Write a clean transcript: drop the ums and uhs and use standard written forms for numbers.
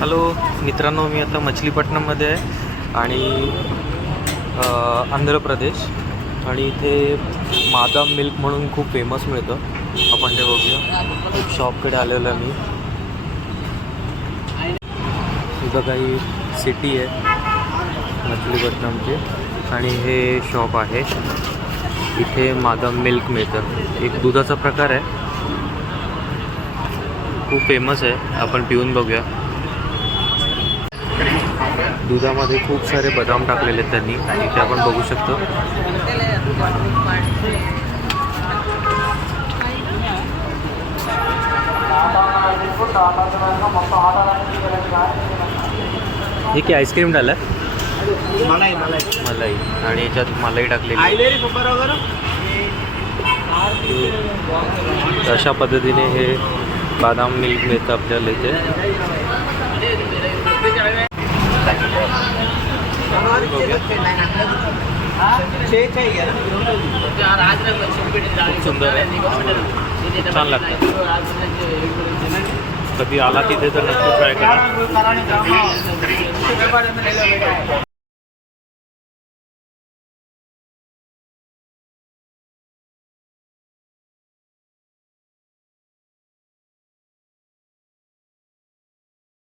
Hello मित्रांनो, मी आता मछलीपट्टणममध्ये आहे आणि आंध्र प्रदेश. आणि इथे मादाम मिल्क म्हणून खूप फेमस मिळतं. आपण ते बघूया. एक शॉपकडे आलेलो आहे मी. इथं काही सिटी आहे मछलीपट्टणमची आणि हे शॉप आहे. इथे मादाम मिल्क मिळतं. एक दुधाचा प्रकार आहे, खूप फेमस आहे. आपण पिऊन बघूया. दुधामध्ये खूप सारे बदाम टाकलेले आहेत त्यांनी. इथे आपण बघू शकतो. हे की आईस्क्रीम डाला मलाई आणि याच्यात मलाई टाकलेली. अशा पद्धतीने हे बदाम मिल्क मिळतं आपल्याला इथे. खूप सुंदर आहे, छान लागतं. कधी आला तिथे तर नक्की ट्राय करा.